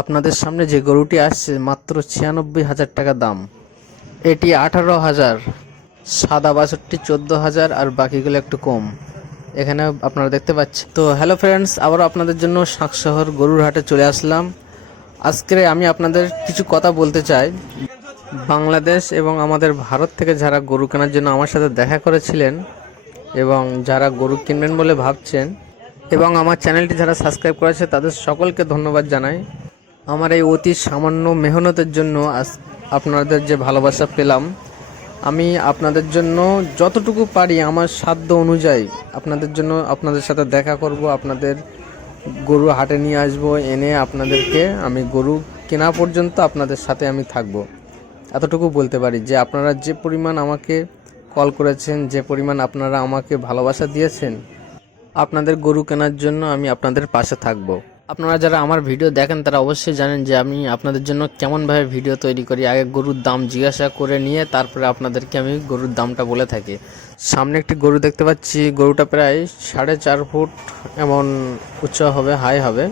আপনাদের সামনে যে গরুটি আসছে মাত্র ৯৬,০০০ টাকা দাম। এটি ১৮,০০০, সাদা বাছুরটি ১৪,০০০ আর বাকিগুলো একটু কম। এখানে আপনারা দেখতে পাচ্ছেন। তো হ্যালো ফ্রেন্ডস, আবারও আপনাদের জন্য শাঁকশহর গরুর হাটে চলে আসলাম। আজকে আমি আপনাদের কিছু কথা বলতে চাই। বাংলাদেশ এবং আমাদের ভারত থেকে যারা গরু কেনার জন্য আমার সাথে দেখা করেছিলেন এবং যারা গরু কিনবেন বলে ভাবছেন এবং আমার চ্যানেলটি যারা সাবস্ক্রাইব করেছে তাদের সকলকে ধন্যবাদ জানাই। আমার এই অতি সামান্য মেহনতের জন্য আপনাদের যে ভালোবাসা পেলাম, আমি আপনাদের জন্য যতটুকু পারি আমার সাধ্য অনুযায়ী আপনাদের জন্য আপনাদের সাথে দেখা করব, আপনাদের গরু হাটে নিয়ে আসবো, এনে আপনাদেরকে আমি গরু কেনা পর্যন্ত আপনাদের সাথে আমি থাকব। এতটুকু বলতে পারি যে আপনারা যে পরিমাণ আমাকে কল করেছেন, যে পরিমাণ আপনারা আমাকে ভালোবাসা দিয়েছেন, আপনাদের গরু কেনার জন্য আমি আপনাদের পাশে থাকব। আপনারা যারা আমার ভিডিও দেখেন তারা অবশ্যই জানেন যে আমি আপনাদের জন্য কেমনভাবে ভিডিও তৈরি করি। আগে গরুর দাম জিজ্ঞাসা করে নিয়ে তারপরে আপনাদেরকে আমি গরুর দামটা বলে থাকি। সামনে একটি গরু দেখতে পাচ্ছি, গরুটা প্রায় 4.5 ফুট এমন উচ্চ হবে, হাই হবে।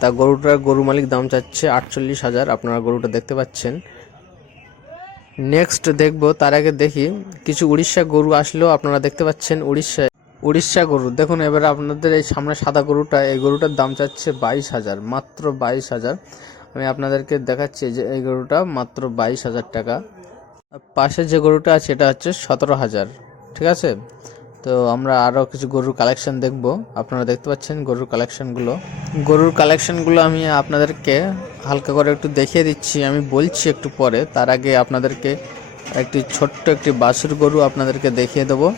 তা গরুটার গরু মালিক দাম চাচ্ছে 48,000। আপনারা গরুটা দেখতে পাচ্ছেন। নেক্সট দেখব, তার আগে দেখি কিছু উড়িষ্যা গরু আসলো। আপনারা দেখতে পাচ্ছেন উড়িষ্যা গরু দেখুন। এবার আপনাদের এই সামনে সাদা গরুটা, এই গরুটার দাম চাচ্ছে 22,000, মাত্র 22,000। আমি আপনাদেরকে দেখাচ্ছি যে এই গরুটা মাত্র 22,000 টাকা। পাশে যে গরুটা আছে এটা হচ্ছে 17,000। ঠিক আছে, তো আমরা আরও কিছু গরুর কালেকশন দেখব। আপনারা দেখতে পাচ্ছেন গরুর কালেকশনগুলো আমি আপনাদেরকে হালকা করে একটু দেখিয়ে দিচ্ছি, আমি বলছি একটু পরে। তার আগে আপনাদেরকে একটি বাছুর গরু আপনাদেরকে দেখিয়ে দেবো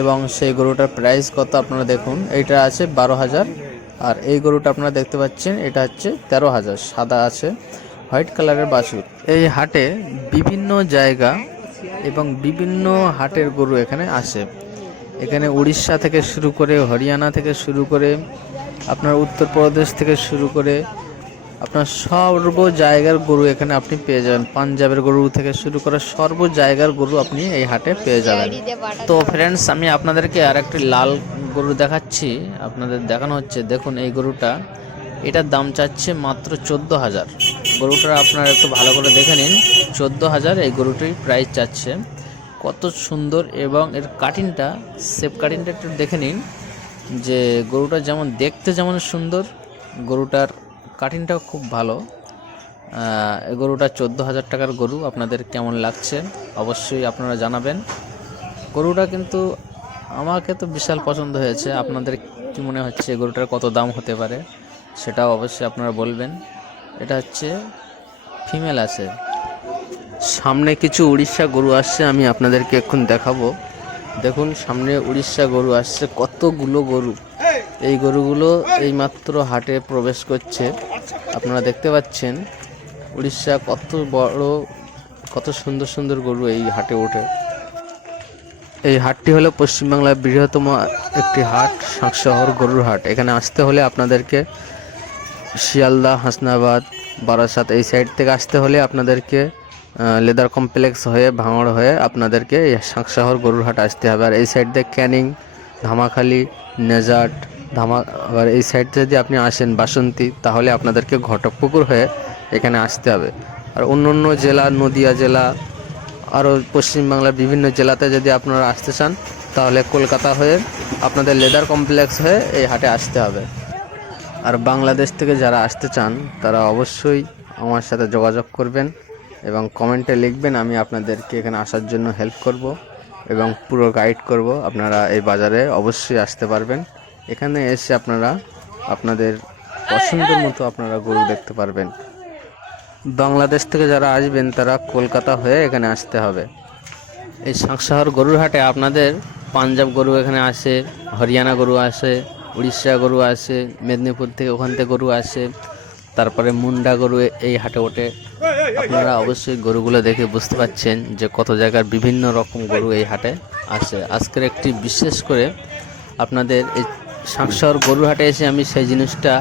এবং সেই গরুটার প্রাইস কত আপনারা দেখুন। এইটা আছে 12,000 আর এই গরুটা আপনারা দেখতে পাচ্ছেন এটা হচ্ছে 13,000। সাদা আছে, হোয়াইট কালারের বাছুর। এই হাটে বিভিন্ন জায়গা এবং বিভিন্ন হাটের গরু এখানে আসে। এখানে উড়িষ্যা থেকে শুরু করে, হরিয়ানা থেকে শুরু করে, আপনার উত্তরপ্রদেশ থেকে শুরু করে আপনার সর্ব জায়গার গরু এখানে আপনি পেয়ে যাবেন। পাঞ্জাবের গরু থেকে শুরু করে সর্ব জায়গার গরু আপনি এই হাটে পেয়ে যাবেন। তো ফ্রেন্ডস, আমি আপনাদেরকে আর একটি লাল গরু দেখাচ্ছি, আপনাদের দেখানো হচ্ছে। দেখুন এই গরুটা, এটার দাম চাচ্ছে মাত্র 14,000। গরুটা আপনারা একটু ভালো করে দেখে নিন, 14,000 এই গরুটির প্রাইস চাচ্ছে। কত সুন্দর এবং এর কাটিংটা, সেপ কাটিংটা একটু দেখে নিন, যে গরুটা যেমন দেখতে যেমন সুন্দর, গরুটার কাটিংটাও খুব ভালো। এই গরুটা 14,000 টাকার গরু। আপনাদের কেমন লাগছে অবশ্যই আপনারা জানাবেন। গরুটা কিন্তু আমাকে তো বিশাল পছন্দ হয়েছে। আপনাদের কি মনে হচ্ছে গরুটার কত দাম হতে পারে সেটাও অবশ্যই আপনারা বলবেন। এটা হচ্ছে ফিমেল আছে। সামনে কিছু উড়িষ্যা গরু আসছে, আমি আপনাদেরকে এখন দেখাবো। দেখুন সামনে উড়িষ্যা গরু আসছে, কতগুলো গরু। এই গরুগুলো এইমাত্র হাটে প্রবেশ করছে। আপনারা দেখতে পাচ্ছেন উড়িষ্যা কত বড়, কত সুন্দর সুন্দর গরু এই হাটে ওঠে। এই হাটটি হলো পশ্চিমবাংলার বৃহত্তম একটি হাট, শাঁকশহর গরুর হাট। এখানে আসতে হলে আপনাদেরকে শিয়ালদা, হাসনাবাদ, বারাসাত এই সাইড থেকে আসতে হলে আপনাদেরকে লেদার কমপ্লেক্স হয়ে, ভাঙড় হয়ে আপনাদেরকে এই শাঁকশহর গরুর হাট আসতে হবে। আর এই সাইড দিয়ে ক্যানিং, ধামাখালি, নেজাট, আবার এই সাইড যদি আপনি আসেন বাসন্তী, তাহলে আপনাদেরকে ঘটকপুকুর হয়ে এখানে আসতে হবে। আর অন্য অন্য জেলা, নদিয়া জেলা, আরও পশ্চিমবাংলার বিভিন্ন জেলাতে যদি আপনারা আসতে চান তাহলে কলকাতা হয়ে আপনাদের লেদার কমপ্লেক্স হয়ে এই হাটে আসতে হবে। আর বাংলাদেশ থেকে যারা আসতে চান তারা অবশ্যই আমার সাথে যোগাযোগ করবেন এবং কমেন্টে লিখবেন, আমি আপনাদেরকে এখানে আসার জন্য হেল্প করব এবং পুরো গাইড করব। আপনারা এই বাজারে অবশ্যই আসতে পারবেন। এখানে এসে আপনারা আপনাদের পছন্দের মতো আপনারা গরু দেখতে পারবেন। বাংলাদেশ থেকে যারা আসবেন তারা কলকাতা হয়ে এখানে আসতে হবে। এই শাঁকশহর গরুর হাটে আপনাদের পাঞ্জাব গরু এখানে আসে, হরিয়ানা গরু আসে, উড়িষ্যা গরু আসে, মেদিনীপুর থেকে ওখান থেকে গরু আসে, তারপরে মুন্ডা গরু এই হাটে ওঠে। আপনারা অবশ্যই গরুগুলো দেখে বুঝতে পারছেন যে কত জায়গার বিভিন্ন রকম গরু এই হাটে আসে। আজকের একটি বিশেষ করে আপনাদের এই শাঁকশহর গরুর হাটে এসে আমি সেই জিনিসটা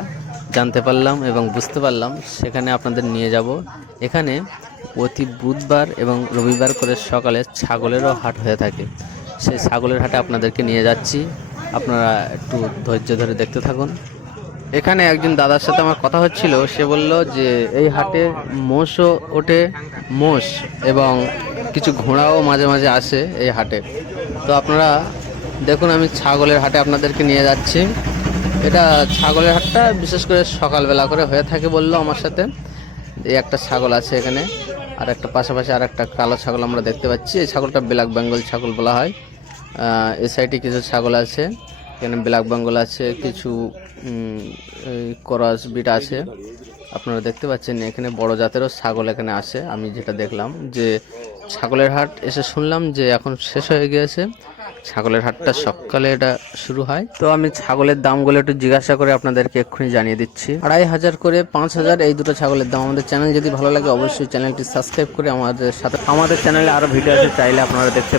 জানতে পারলাম এবং বুঝতে পারলাম, সেখানে আপনাদের নিয়ে যাব। এখানে প্রতি বুধবার এবং রবিবার করে সকালে ছাগলেরও হাট হয়ে থাকে। সেই ছাগলের হাটে আপনাদেরকে নিয়ে যাচ্ছি, আপনারা একটু ধৈর্য ধরে দেখতে থাকুন। এখানে একজন দাদার সাথে আমার কথা হচ্ছিল, সে বলল যে এই হাটে মোষও ওঠে, মোষ এবং কিছু ঘোড়াও মাঝে মাঝে আসে এই হাটে। তো আপনারা দেখুন, আমি ছাগলের হাটে আপনাদেরকে নিয়ে যাচ্ছি। এটা ছাগলের হাটটা বিশেষ করে সকালবেলা করে হয়ে থাকে বললো আমার সাথে। এই একটা ছাগল আছে এখানে, আর একটা পাশাপাশি আর একটা কালো ছাগল আমরা দেখতে পাচ্ছি। এই ছাগলটা ব্ল্যাক বেঙ্গল ছাগল বলা হয়। এই সাইডে কিছু ছাগল আছে, এখানে ব্ল্যাক বেঙ্গল আছে, কিছু ক্রস বিট আছে। আপনারা দেখতে পাচ্ছেন এখানে বড় জাতেরও ছাগল এখানে আসে। আমি যেটা দেখলাম যে ছাগলের হাট এসে শুনলাম যে এখন শেষ হয়ে গিয়েছে। ছাগলের হাটটা সকালে এটা শুরু হয়। তো আমি ছাগলের দামগুলো একটু জিজ্ঞাসা করে আপনাদেরকে এক্ষুনি জানিয়ে দিচ্ছি। 2500 করে 5000 এই দুটো ছাগলের দাম। আমাদের চ্যানেল যদি ভালো লাগে অবশ্যই চ্যানেলটি সাবস্ক্রাইব করে আমাদের সাথে, আমাদের চ্যানেলে আরো ভিডিও আছে, চাইলে আপনারা দেখতে